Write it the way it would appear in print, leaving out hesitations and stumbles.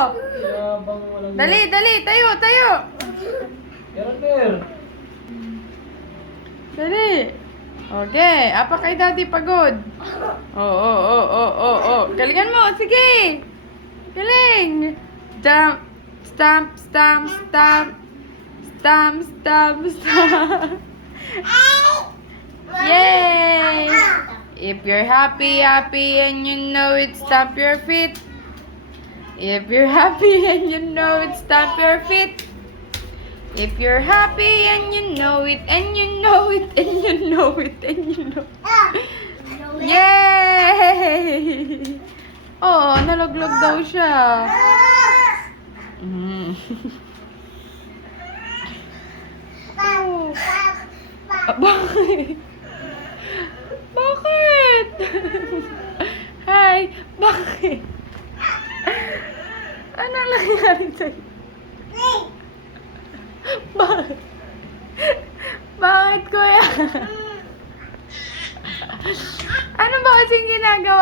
Yabang walang Dali, dali, tayo, tayo. Yarner. Dali. Okay, apa kay daddy pagod? Oh. Galingan mo, sige. Galing. Stamp, stamp, stamp, stamp. Stamp, stamp, stamp. Yay! If you're happy, happy, and you know it, stamp your feet. If you're happy and you know it, stamp your feet. If you're happy and you know it, and you know it, and you know it, and you know it. Yay! Oh, nalaglog daw siya. Mm. Oh. Bakit? Bakit? Hi, bakit? Anong nangyari sa'yo? Bakit? Bakit, kuya? Ano ba kasing ginagawa?